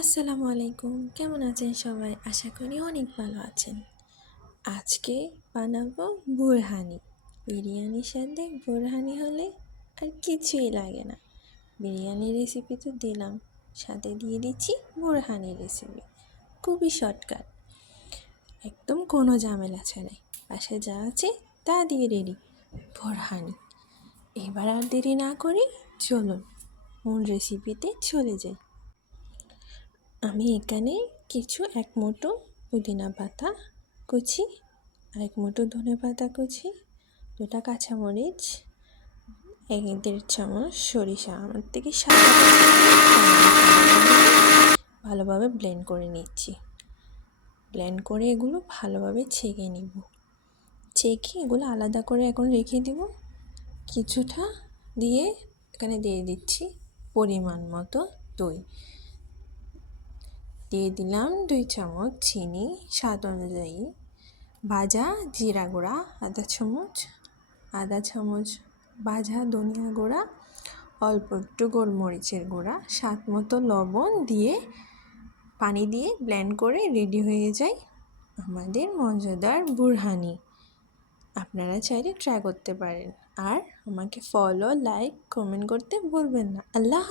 আসসালামু আলাইকুম, কেমন আছেন সবাই? আশা করি অনেক ভালো আছেন। আজকে বানাবো বোরহানি। বিরিয়ানির সাথে বোরহানি হলে আর কিছুই লাগে না। বিরিয়ানির রেসিপি তো দিলাম, সাথে দিয়ে দিচ্ছি বোরহানির রেসিপি। খুবই শর্টকাট, একদম কোনো ঝামেলা ছাড়াই। বাসায় যা আছে তা দিয়ে রেডি বোরহানি। এবার আর দেরি না করি, চলুন মূল রেসিপিতে চলে যাই। আমি এখানে এক মুঠো পুদিনা পাতা কুচি, এক মুঠো ধনে পাতা কুচি, 2টা কাঁচামরিচ, 1.5 চামচ সরিষা, আমার থেকে সাদা ভালোভাবে ব্লেন্ড করে নিচ্ছি। ব্লেন্ড করে এগুলো ভালোভাবে ছেঁকে নিব। ছেঁকে এগুলো আলাদা করে এখন রেখে দিব। কিছুটা দিয়ে এখানে দিয়ে দিচ্ছি পরিমাণ মতো দই। দিয়ে দিলাম 2 চামচ চিনি, স্বাদ অনুযায়ী। ভাজা জিরা গুঁড়া আধা চামচ ভাজা ধনিয়া গুঁড়া, অল্প একটু গোলমরিচের গুঁড়া, স্বাদ মতো লবণ দিয়ে পানি দিয়ে ব্লেন্ড করে রেডি হয়ে যায় আমাদের মজাদার বোরহানি। আপনারা চাইলে ট্রাই করতে পারেন। আর আমাকে ফলো, লাইক, কমেন্ট করতে ভুলবেন না। আল্লাহ।